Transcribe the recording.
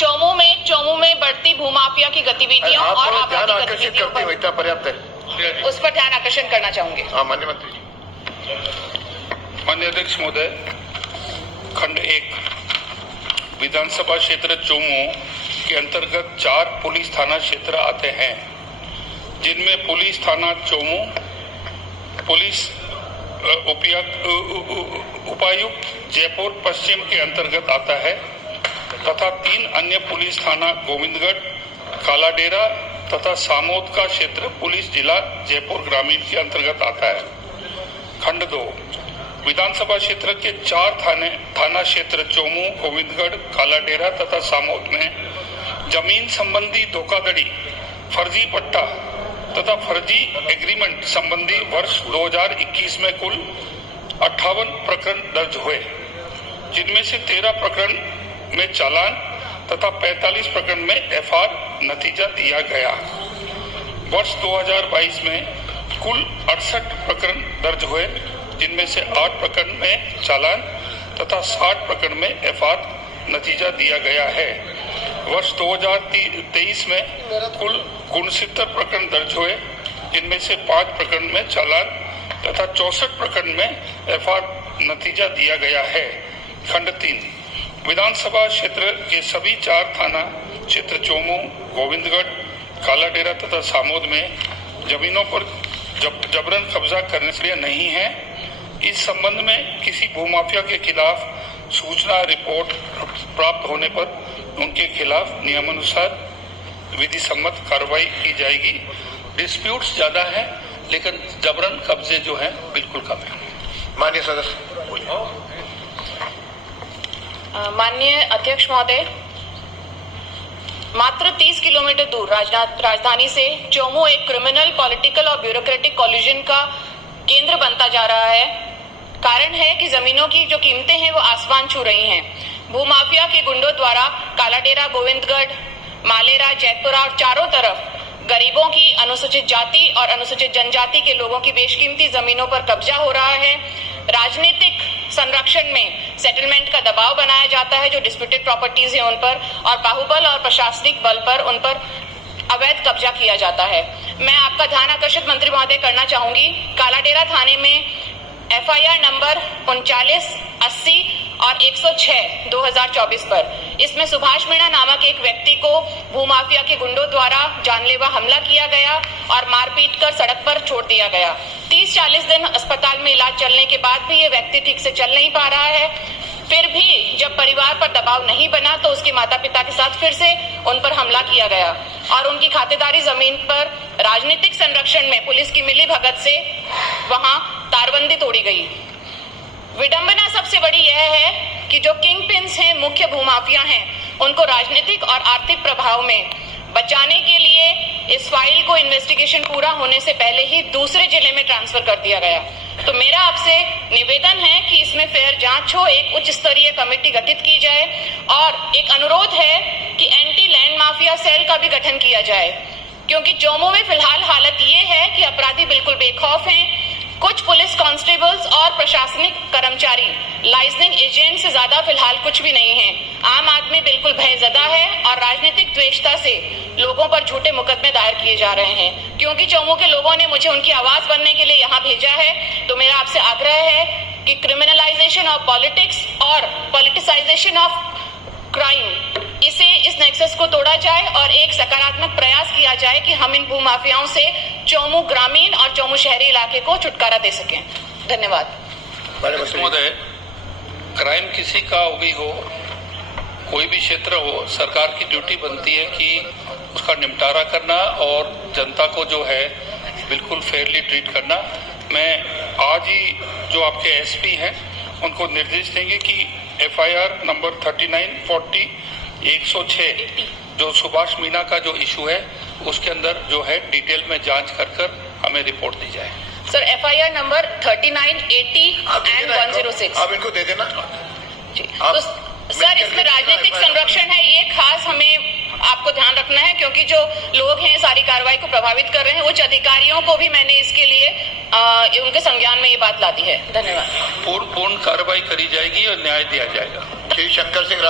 चोमू में बढ़ती भूमाफिया की गतिविधियों और ध्यान आकर्षित करती हुई पर्याप्त है, उस पर ध्यान आकर्षण करना चाहूंगी। माननीय मंत्री जी। माननीय अध्यक्ष महोदय, खंड 1 विधानसभा क्षेत्र चोमू के अंतर्गत 4 पुलिस थाना क्षेत्र आते हैं, जिनमें पुलिस थाना चोमू, पुलिस उपायुक्त जयपुर पश्चिम के अंतर्गत आता है तथा 3 अन्य पुलिस थाना गोविंदगढ़, कालाडेरा तथा सामोद का क्षेत्र पुलिस जिला जयपुर ग्रामीण के अंतर्गत आता है। खंड 2 विधानसभा क्षेत्र के 4 थाना क्षेत्र चोमू, गोविंदगढ़, कालाडेरा तथा सामोद में जमीन संबंधी धोखाधड़ी, फर्जी पट्टा तथा फर्जी एग्रीमेंट संबंधी वर्ष 2021 में कुल 58 प्रकरण दर्ज हुए, जिनमें से 13 प्रकरण में चालान तथा 45 प्रकरण में एफआर नतीजा दिया गया। वर्ष 2022 में कुल 68 प्रकरण दर्ज हुए, जिनमें से 8 प्रकरण में चालान तथा 60 प्रकरण में एफआर नतीजा दिया गया है। वर्ष 2023 में कुल 69 प्रकरण दर्ज हुए, जिनमें से 5 प्रकरण में चालान तथा 64 प्रकरण में एफआर नतीजा दिया गया है। खंड 3 विधानसभा क्षेत्र के सभी 4 थाना क्षेत्र चोमू, गोविंदगढ़, कालाडेरा तथा सामोद में जमीनों पर जबरन कब्जा करने के लिए नहीं है। इस संबंध में किसी भूमाफिया के खिलाफ सूचना रिपोर्ट प्राप्त होने पर उनके खिलाफ नियमानुसार विधि सम्मत कार्रवाई की जाएगी। डिस्प्यूट्स ज्यादा है, लेकिन जबरन कब्जे जो हैं बिल्कुल कम है। माननीय सदस्य। माननीय अध्यक्ष महोदय, मात्र 30 किलोमीटर दूर राजधानी से चोमू एक क्रिमिनल, पॉलिटिकल और ब्यूरोक्रेटिक कॉलिजन का केंद्र बनता जा रहा है। कारण है कि जमीनों की जो कीमतें हैं वो आसमान छू रही हैं। भूमाफिया के गुंडों द्वारा कालाडेरा, गोविंदगढ़, मालेरा, जैतपुरा और चारों तरफ गरीबों की, अनुसूचित जाति और अनुसूचित जनजाति के लोगों की बेशकीमती जमीनों पर कब्जा हो रहा है। राजनीतिक संरक्षण में सेटलमेंट का दबाव बनाया जाता है, जो डिस्प्यूटेड प्रॉपर्टीज है उन पर, और बाहुबल और प्रशासनिक बल पर उन पर अवैध कब्जा किया जाता है। मैं आपका ध्यान आकर्षित मंत्री महोदय करना चाहूंगी, कालाडेरा थाने में एफआईआर नंबर 3980 और 106/2024 पर, इसमें सुभाष मीणा नामक एक व्यक्ति को भूमाफिया के गुंडों द्वारा जानलेवा हमला किया गया और मारपीट कर सड़क पर छोड़ दिया गया। 30-40 दिन अस्पताल में इलाज चलने के बाद भी ये व्यक्ति ठीक से चल नहीं पा रहा है। फिर भी जब परिवार पर दबाव नहीं बना तो उसके माता पिता के साथ फिर से उन पर हमला किया गया और उनकी खातेदारी जमीन पर राजनीतिक संरक्षण में पुलिस की मिलीभगत से वहां तारबंदी तोड़ी गई। विडंबना सबसे बड़ी यह है कि जो किंग पिन्स हैं, मुख्य भूमाफिया हैं, उनको राजनीतिक और आर्थिक प्रभाव में बचाने के लिए इस फाइल को इन्वेस्टिगेशन पूरा होने से पहले ही दूसरे जिले में ट्रांसफर कर दिया गया। तो मेरा आपसे निवेदन है कि इसमें फेयर जांच हो, एक उच्च स्तरीय कमेटी गठित की जाए और एक अनुरोध है कि एंटी लैंड माफिया सेल का भी गठन किया जाए, क्योंकि चोमू में फिलहाल हालत ये है कि अपराधी बिल्कुल बेखौफ हैं। कुछ पुलिस कांस्टेबल्स और प्रशासनिक कर्मचारी लाइसेंसिंग एजेंट से ज्यादा फिलहाल कुछ भी नहीं है। आम आदमी बिल्कुल भयजदा है और राजनीतिक द्वेषता से लोगों पर झूठे मुकदमे दायर किए जा रहे हैं। क्योंकि चोमू के लोगों ने मुझे उनकी आवाज बनने के लिए यहाँ भेजा है, तो मेरा आपसे आग्रह है कि क्रिमिनलाइजेशन ऑफ पॉलिटिक्स और पॉलिटिसाइजेशन ऑफ क्राइम, इस नेक्सस को तोड़ा जाए और एक सकारात्मक प्रयास किया जाए कि हम इन भूमाफियाओं से चोमू ग्रामीण और चोमू शहरी इलाके को छुटकारा दे सकें। धन्यवाद। महोदय, क्राइम किसी का भी हो, कोई भी क्षेत्र हो, सरकार की ड्यूटी बनती है कि उसका निपटारा करना और जनता को जो है बिल्कुल फेयरली ट्रीट करना। मैं आज ही जो आपके एसपी हैं उनको निर्देश देंगे कि एफआईआर नंबर 3940 106 जो सुभाष मीणा का जो इशू है उसके अंदर जो है डिटेल में जांच कर हमें रिपोर्ट दी जाए। सर, एफआईआर नंबर 3980 एंड 106 आप इनको दे देना जी। तो सर, इसमें राजनीतिक संरक्षण है, ये खास हमें आपको ध्यान रखना है, क्योंकि जो लोग हैं सारी कार्रवाई को प्रभावित कर रहे हैं। उच्च अधिकारियों को भी मैंने इसके लिए उनके संज्ञान में ये बात ला दी है। धन्यवाद। पूर्ण कार्रवाई करी जाएगी और न्याय दिया जाएगा। श्री शंकर सिंह